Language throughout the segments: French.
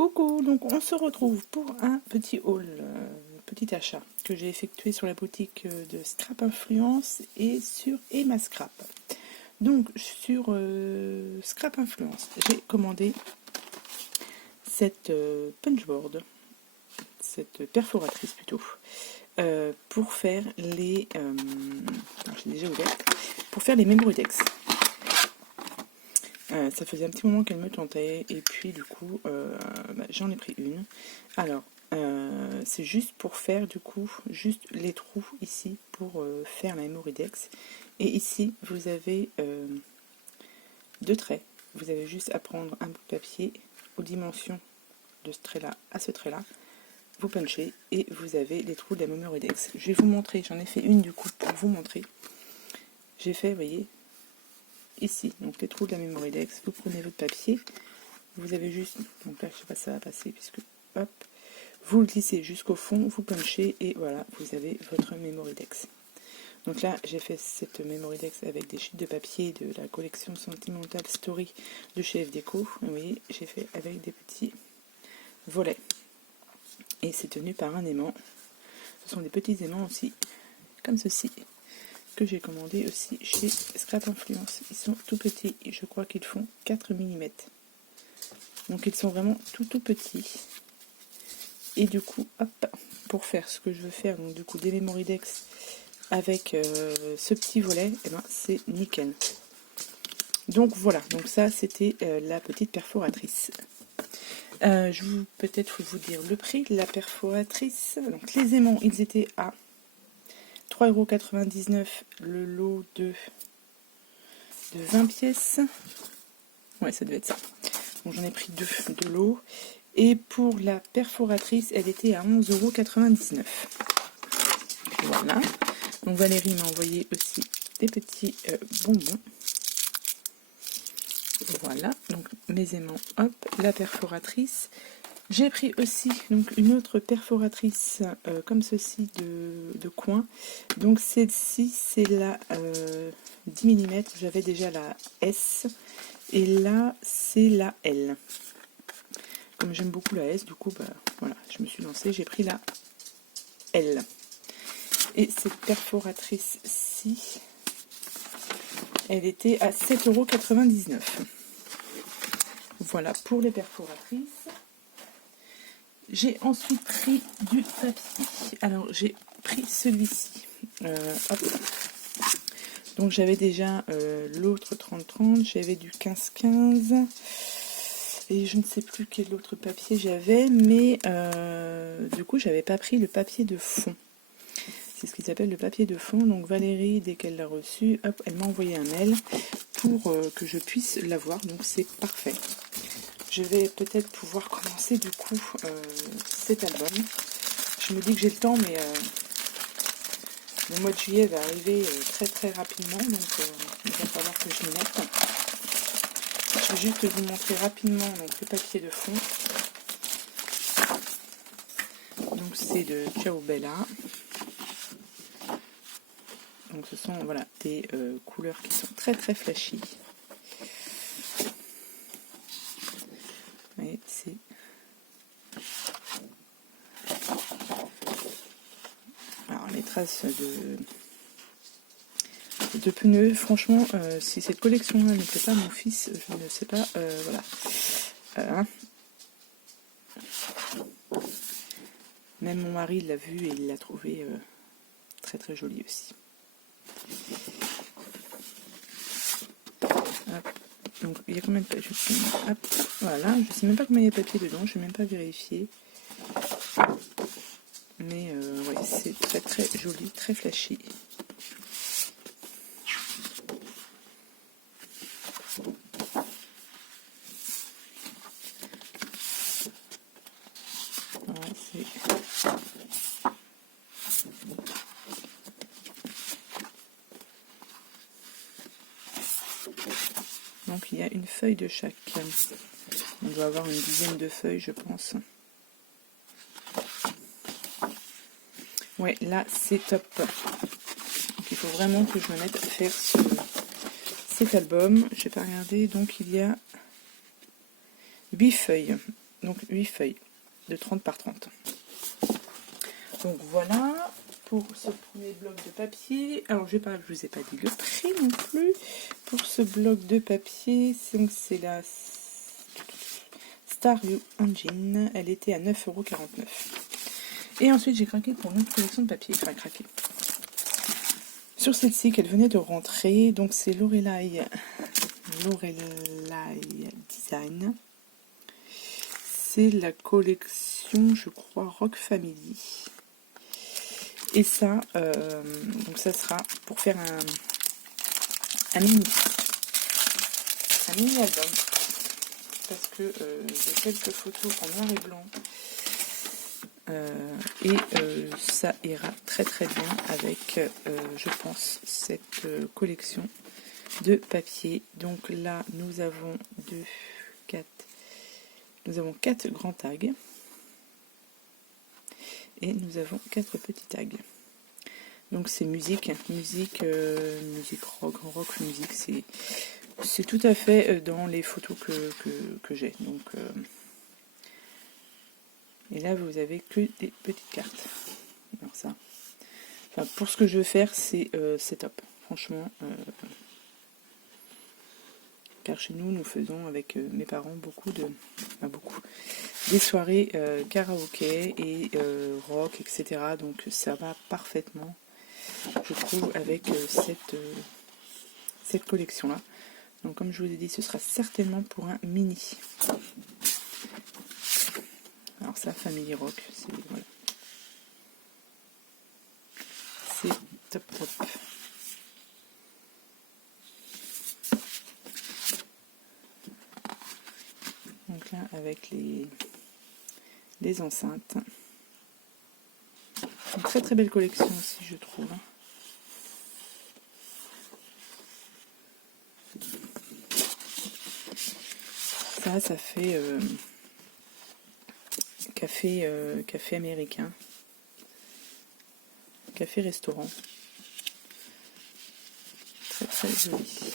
Coucou, donc on se retrouve pour un petit haul, petit achat que j'ai effectué sur la boutique de Scrap Influence et sur Emma Scrap. Donc sur Scrap Influence, j'ai commandé cette punchboard, cette perforatrice plutôt, pour faire les, j'ai déjà ouvert, pour faire les Memorydex. Ça faisait un petit moment qu'elle me tentait et puis du coup j'en ai pris une. Alors c'est juste pour faire du coup juste les trous ici pour faire la Memorydex. Et ici vous avez deux traits. Vous avez juste à prendre un bout de papier aux dimensions de ce trait là à ce trait là. Vous punchez et vous avez les trous de la Memorydex. Je vais vous montrer, j'en ai fait une du coup pour vous montrer. J'ai fait, vous voyez, ici, donc les trous de la Memorydex, vous prenez votre papier, vous avez juste, donc là je sais pas si ça va passer puisque, hop, vous le glissez jusqu'au fond, vous punchez et voilà, vous avez votre Memorydex. Donc là j'ai fait cette Memorydex avec des sheets de papier de la collection Sentimental Story de chez FDeco, vous voyez, j'ai fait avec des petits volets. Et c'est tenu par un aimant, ce sont des petits aimants aussi, comme ceci, que j'ai commandé aussi chez Scrap Influence. Ils sont tout petits, je crois qu'ils font 4 mm. Donc ils sont vraiment tout petits. Et du coup, hop, pour faire ce que je veux faire, donc du coup des Memorydex avec ce petit volet, et ben c'est nickel. Donc voilà, donc ça c'était la petite perforatrice. Je vais peut-être vous dire le prix de la perforatrice. Donc les aimants, ils étaient à 3,99 € le lot de 20 pièces. Ouais, ça devait être ça. Donc j'en ai pris deux de lots. Et pour la perforatrice, elle était à 11,99 €. Voilà. Donc Valérie m'a envoyé aussi des petits bonbons. Voilà. Donc mes aimants, hop, la perforatrice. J'ai pris aussi donc une autre perforatrice comme ceci de coin. Donc celle-ci c'est la 10 mm. J'avais déjà la S. Et là c'est la L. Comme j'aime beaucoup la S, du coup voilà, je me suis lancée, j'ai pris la L. Et cette perforatrice-ci, elle était à 7,99 €. Voilà pour les perforatrices. J'ai ensuite pris du papier. Alors j'ai pris celui-ci. Hop. Donc j'avais déjà l'autre 30-30, j'avais du 15-15. Et je ne sais plus quel autre papier j'avais, mais du coup j'avais pas pris le papier de fond. C'est ce qu'ils appellent le papier de fond. Donc Valérie, dès qu'elle l'a reçu, hop, elle m'a envoyé un mail pour que je puisse l'avoir. Donc c'est parfait. Je vais peut-être pouvoir commencer du coup cet album. Je me dis que j'ai le temps, mais le mois de juillet va arriver très rapidement, donc il va falloir que je m'y mette. Je vais juste vous montrer rapidement donc, le papier de fond. Donc c'est de Ciao Bella. Donc ce sont voilà, des couleurs qui sont très flashy. Et c'est alors les traces de pneus. Franchement, si cette collection-là ne plaît pas à mon fils, je ne sais pas. Voilà. Même mon mari l'a vu et il l'a trouvé très joli aussi. Hop. Donc il y a combien de papiers? Hop. Voilà, je sais même pas combien il y a de papier dedans, je n'ai même pas vérifié. Mais ouais, c'est très joli, très flashy. Voilà, donc il y a une feuille de chaque. On doit avoir une dizaine de feuilles, je pense. Ouais, là c'est top. Donc il faut vraiment que je me mette à faire cet album. Je vais pas regarder. Donc il y a 8 feuilles. donc 8 feuilles de 30 par 30. Donc voilà pour ce premier bloc de papier. Alors je vous ai pas dit le prix non plus. Pour ce bloc de papier, c'est la Star You Engine. Elle était à 9,49 €. Et ensuite j'ai craqué pour une autre collection de papier. Enfin craqué. Sur celle-ci qu'elle venait de rentrer. Donc c'est Lorelai Design. C'est la collection, je crois, Rock Family. Et ça, donc ça sera pour faire un mini album. Parce que j'ai quelques photos en noir et blanc. Ça ira très très bien avec, je pense, cette collection de papier. Donc là, nous avons 4 grands tags. Et nous avons 4 petits tags. Donc c'est musique rock musique, c'est tout à fait dans les photos que j'ai. Donc et là vous avez que des petites cartes. Alors ça, enfin, pour ce que je veux faire, c'est top. Franchement, car chez nous faisons avec mes parents des soirées karaoké et rock, etc. Donc ça va parfaitement, je trouve, avec cette collection là. Donc comme je vous ai dit, ce sera certainement pour un mini. Alors ça, Family Rock, voilà. C'est top top. Donc là, avec les enceintes. Une très très belle collection aussi, je trouve. Ça fait café américain, café restaurant, très très joli.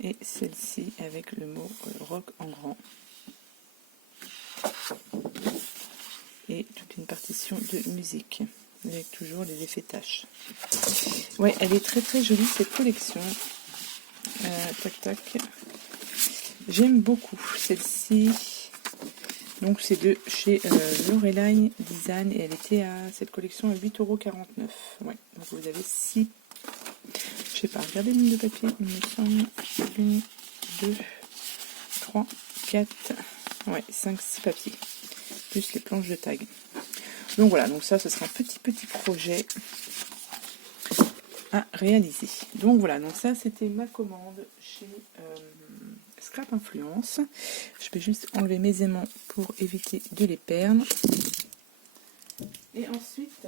Et celle-ci avec le mot rock en grand et toute une partition de musique avec toujours les effets tâches. Ouais, elle est très très jolie cette collection. Tac tac. J'aime beaucoup celle-ci. Donc c'est de chez Lorelai Design et elle était cette collection à 8,49 €. Ouais, donc vous avez 6. Je sais pas, regardez le nombre de papier. Il me semble 1, 2, 3, 4, ouais, 5, 6 papiers. Plus les planches de tag. Donc voilà, donc ça, ce sera un petit projet à réaliser. Donc voilà, donc ça c'était ma commande chez Scrap Influence. Je vais juste enlever mes aimants pour éviter de les perdre. Et ensuite,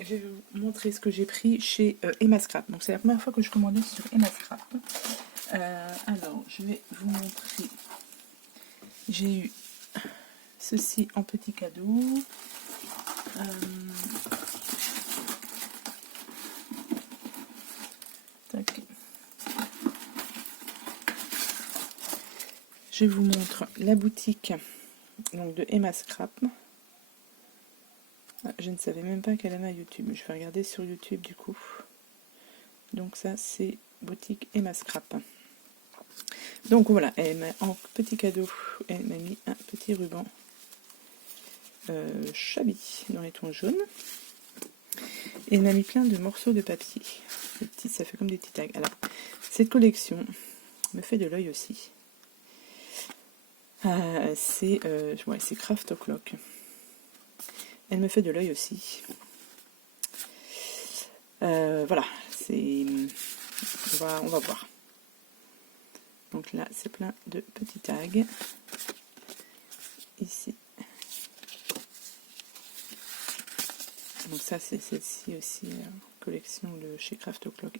je vais vous montrer ce que j'ai pris chez Emma Scrap. Donc c'est la première fois que je commandais sur Emma Scrap. Alors, je vais vous montrer. J'ai eu ceci en petit cadeau. Tac. Je vous montre la boutique donc de Emma Scrap. Je ne savais même pas qu'elle avait un YouTube. Je vais regarder sur YouTube du coup. Donc ça c'est boutique Emma Scrap. Donc voilà, elle m'a en petit cadeau, elle m'a mis un petit ruban Chabi dans les tons jaunes. Et elle m'a mis plein de morceaux de papier. Ça fait comme des petits tags. Alors, cette collection me fait de l'œil aussi. C'est Craft O'Clock. Elle me fait de l'œil aussi. Voilà, on va voir. Donc là, c'est plein de petits tags. Ici. Donc ça, c'est celle-ci aussi, collection de chez Craft O'Clock.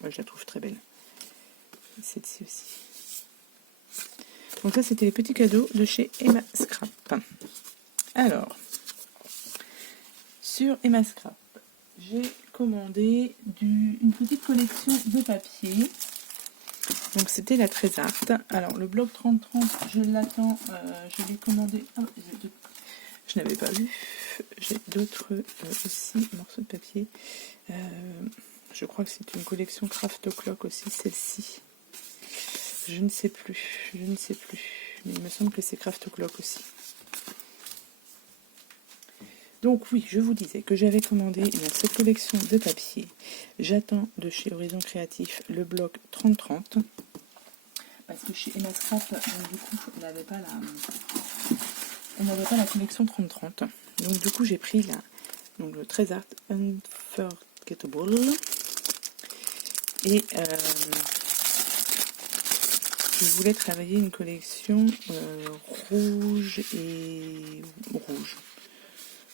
Moi, je la trouve très belle. Celle-ci aussi. Donc ça, c'était les petits cadeaux de chez Emma Scrap. Alors, sur Emma Scrap, j'ai commandé une petite collection de papier. Donc c'était la Trésart. Alors le bloc 30-30, je l'attends, je l'ai commandé. Ah, je n'avais pas vu. J'ai d'autres aussi morceaux de papier. Je crois que c'est une collection Craft O'Clock aussi, celle-ci. Je ne sais plus, mais il me semble que c'est Craft O'Clock aussi. Donc oui, je vous disais que j'avais commandé dans cette collection de papier. J'attends de chez Horizon Créatif le bloc 30-30. Parce que chez Emma Scrap, du coup, elle n'avait pas la collection 30-30. Donc du coup, j'ai pris le Trésart Unforgettable. Et je voulais travailler une collection rouge et rouge.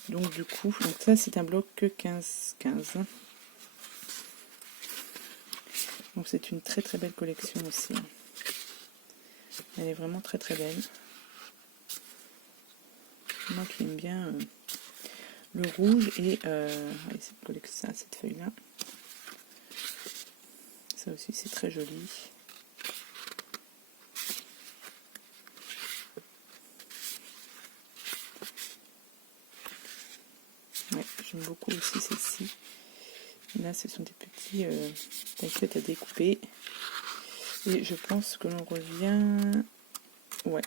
Donc du coup, ça c'est un bloc 15-15. Donc c'est une très très belle collection aussi. Elle est vraiment très très belle. Moi qui aime bien le rouge et cette feuille là. Ça aussi c'est très joli. Ouais, j'aime beaucoup aussi celle-ci. Là ce sont des petits taquettes à découper. Et je pense que l'on revient... Ouais.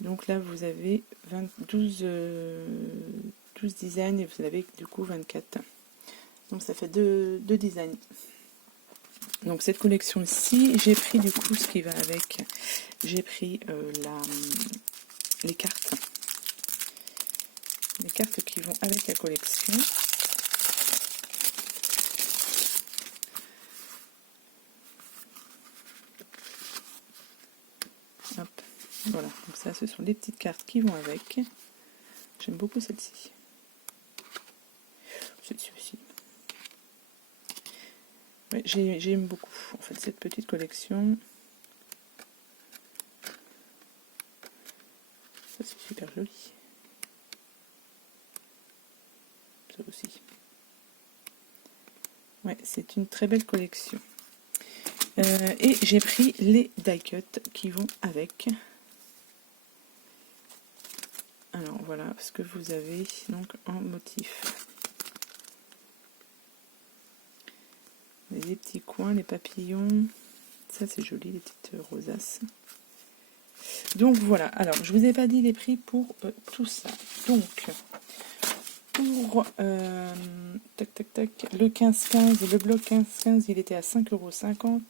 Donc là vous avez 12 designs et vous avez du coup 24. Donc ça fait deux designs. Donc cette collection-ci, j'ai pris du coup ce qui va avec. J'ai pris les cartes. Les cartes qui vont avec la collection. Hop, voilà. Donc ça, ce sont les petites cartes qui vont avec. J'aime beaucoup celle-ci. Celle-ci aussi. Ouais, j'aime beaucoup en fait cette petite collection. Ça c'est super joli. Ça aussi. Ouais, c'est une très belle collection. Et j'ai pris les die cuts qui vont avec. Alors voilà ce que vous avez donc en motif. Les petits coins, les papillons. Ça c'est joli, les petites rosaces. Donc voilà, alors je vous ai pas dit les prix pour tout ça. Donc pour le 15-15, le bloc 15-15 il était à 5,50 €.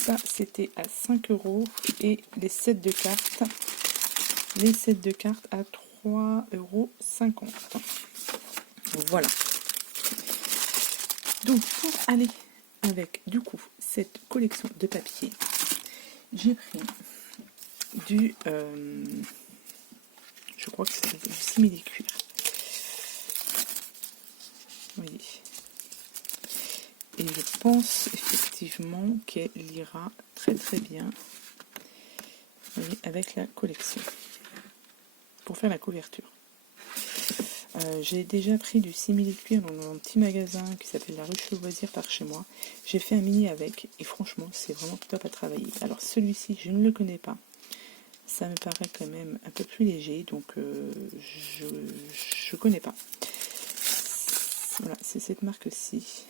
Ça c'était à 5 € et les sets de cartes à 3,50 €. Voilà. Donc pour aller avec du coup cette collection de papier, j'ai pris du je crois que c'est du simili-cuir. Oui. Et je pense effectivement qu'elle ira très très bien, oui, avec la collection pour faire la couverture. J'ai déjà pris du simili-cuir dans un petit magasin qui s'appelle la Ruche Loisir par chez moi. J'ai fait un mini avec et franchement c'est vraiment top à travailler. Alors celui-ci je ne le connais pas. Ça me paraît quand même un peu plus léger, donc je connais pas. Voilà, c'est cette marque-ci.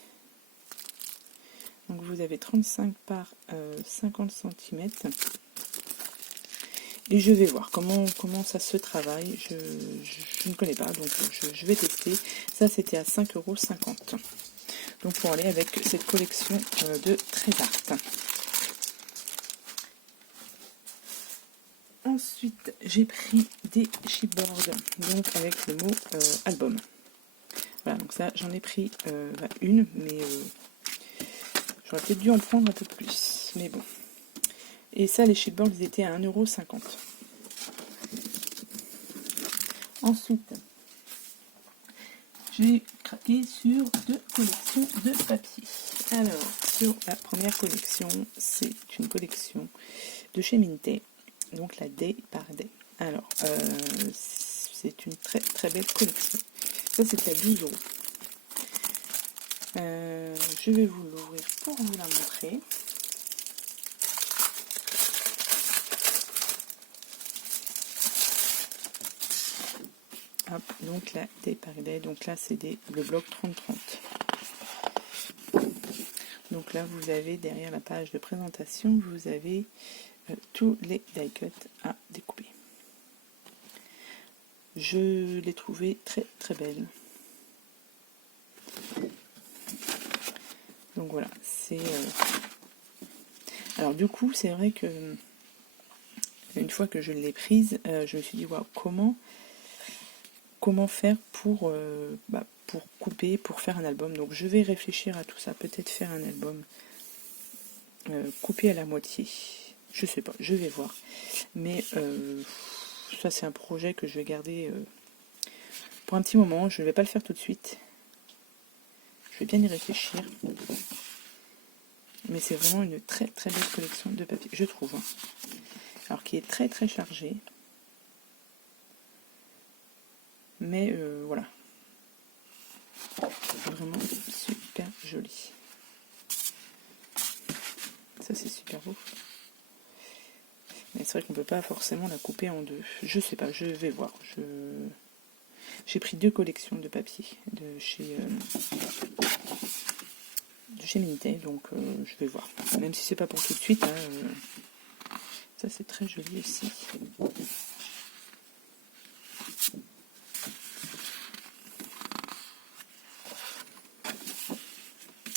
Donc vous avez 35 par 50 cm. Et je vais voir comment ça se travaille. Je ne connais pas, donc je vais tester. Ça, c'était à 5,50 €. Donc pour aller avec cette collection de Trésart. Ensuite, j'ai pris des chipboards, donc avec le mot album. Voilà, donc ça, j'en ai pris une, mais j'aurais peut-être dû en prendre un peu plus. Mais bon. Et ça, les chipboards, ils étaient à 1,50 €. Ensuite, j'ai craqué sur deux collections de papier. Alors, sur la première collection, c'est une collection de chez Minté, donc la Day par Day. Alors, c'est une très très belle collection. Ça, c'est à 12 €. Je vais vous l'ouvrir pour vous la montrer. hop, donc là des parallèles, donc là c'est le bloc 30-30. Donc là vous avez derrière la page de présentation, vous avez tous les die cuts à découper. Je l'ai trouvé très très belle. Donc voilà, c'est... Alors du coup, c'est vrai que une fois que je l'ai prise, je me suis dit, waouh, comment faire pour couper, pour faire un album. Donc je vais réfléchir à tout ça, peut-être faire un album coupé à la moitié. Je sais pas, je vais voir. Mais ça c'est un projet que je vais garder pour un petit moment. Je ne vais pas le faire tout de suite. Je vais bien y réfléchir. Mais c'est vraiment une très très belle collection de papier, je trouve. Hein. Alors qui est très très chargée. Mais voilà. Vraiment super joli. Ça c'est super beau. Mais c'est vrai qu'on ne peut pas forcément la couper en deux. Je sais pas, je vais voir. J'ai pris 2 collections de papier de chez Minitel, donc je vais voir. Même si c'est pas pour tout de suite. Hein, ça c'est très joli aussi.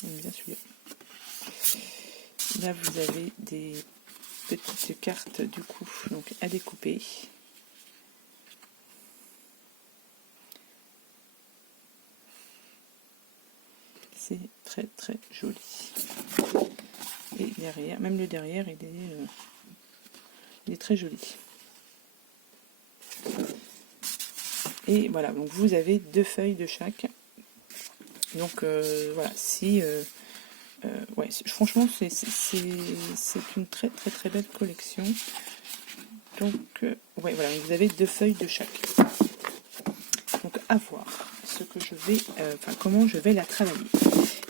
J'aime bien celui-là. Là vous avez des petites cartes du coup donc à découper. C'est très très joli. Et derrière, même le derrière, il est très joli. Et voilà, donc vous avez 2 feuilles de chaque. Donc voilà, si ouais, franchement c'est une très très très belle collection. Donc ouais, voilà, vous avez 2 feuilles de chaque. Donc à voir ce que je vais, comment je vais la travailler.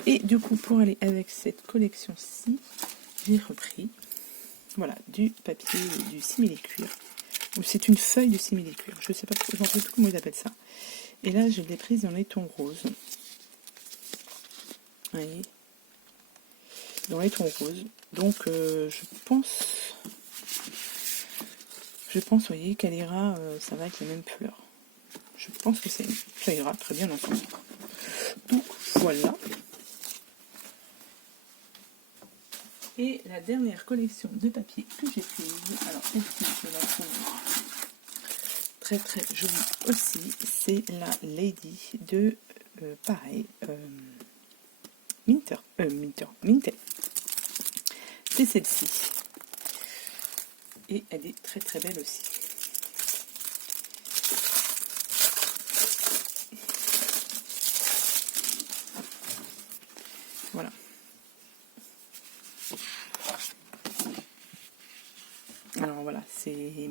Et du coup, pour aller avec cette collection-ci, j'ai repris, voilà, du papier, du simili-cuir. C'est une feuille de simili-cuir. Je ne sais pas, j'en sais plus comment ils appellent ça. Et là, je l'ai prise dans les tons roses. Vous voyez, dans les tons roses. Donc, je pense, vous voyez, qu'elle ira, ça va avec les mêmes fleurs. Je pense que ça ira très bien ensemble. Donc, voilà. Et la dernière collection de papier que j'ai prise, alors celle-ci, je la trouve très très jolie aussi, c'est la Lady de, pareil, Mintel. C'est celle-ci. Et elle est très très belle aussi. Voilà. Alors voilà, c'est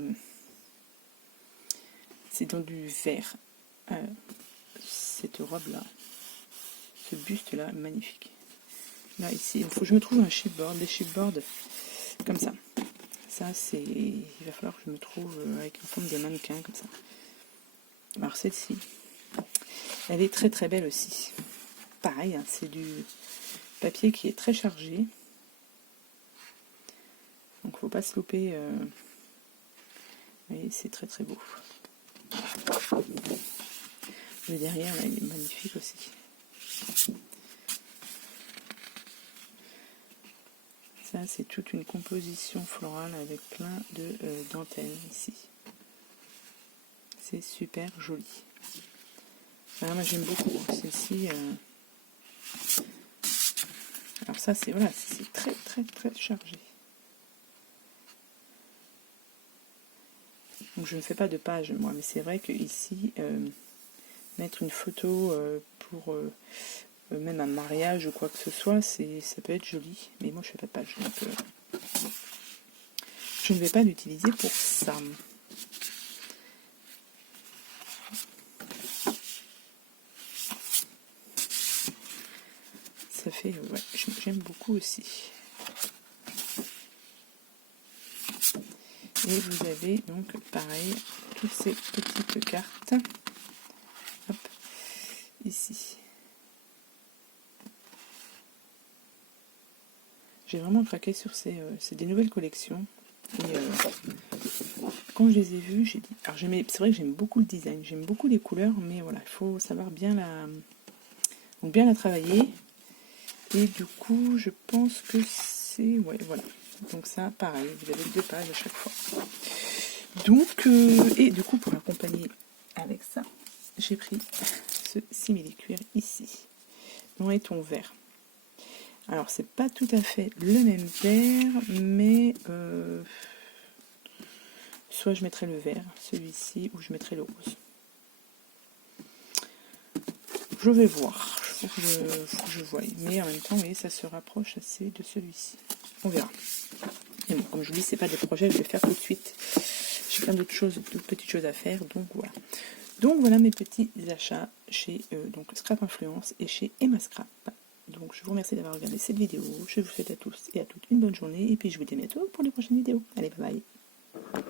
dans du vert. Cette robe-là, ce buste-là, magnifique. Là, ici, il faut que je me trouve un chipboard, des chipboards comme ça. Ça, c'est... Il va falloir que je me trouve avec une forme de mannequin, comme ça. Alors, celle-ci, elle est très très belle aussi. Pareil, hein, c'est du papier qui est très chargé. Donc, faut pas se louper. Mais c'est très très beau. Le derrière, là, il est magnifique aussi. Ça, c'est toute une composition florale avec plein de dentelles ici. C'est super joli. Alors, moi, j'aime beaucoup celle-ci. Alors ça, c'est voilà, c'est très très très chargé. Donc je ne fais pas de page moi, mais c'est vrai que ici mettre une photo pour même un mariage ou quoi que ce soit, ça peut être joli. Mais moi je fais pas de page, donc je ne vais pas l'utiliser pour ça. Ça fait, ouais, j'aime beaucoup aussi. Et vous avez donc pareil toutes ces petites cartes ici. J'ai vraiment craqué sur c'est des nouvelles collections. Et quand je les ai vues, j'ai dit... Alors c'est vrai que j'aime beaucoup le design, j'aime beaucoup les couleurs, mais voilà, il faut savoir bien bien la travailler. Et du coup, je pense que c'est... Ouais, voilà. Donc ça, pareil, vous avez 2 pages à chaque fois. Donc, et du coup, pour accompagner avec ça, j'ai pris ce simili-cuir ici, dans les tons verts. Alors, c'est pas tout à fait le même vert, mais soit je mettrai le vert, celui-ci, ou je mettrai le rose. Je vais voir, faut que je voie. Mais en même temps, oui, ça se rapproche assez de celui-ci. On verra. Mais bon, comme je vous dis, c'est pas des projets que je vais faire tout de suite. J'ai plein d'autres petites choses à faire, donc voilà. Donc voilà mes petits achats chez donc Scrap Influence et chez Emma Scrap. Donc je vous remercie d'avoir regardé cette vidéo. Je vous souhaite à tous et à toutes une bonne journée. Et puis je vous dis à bientôt pour les prochaines vidéos. Allez, bye bye.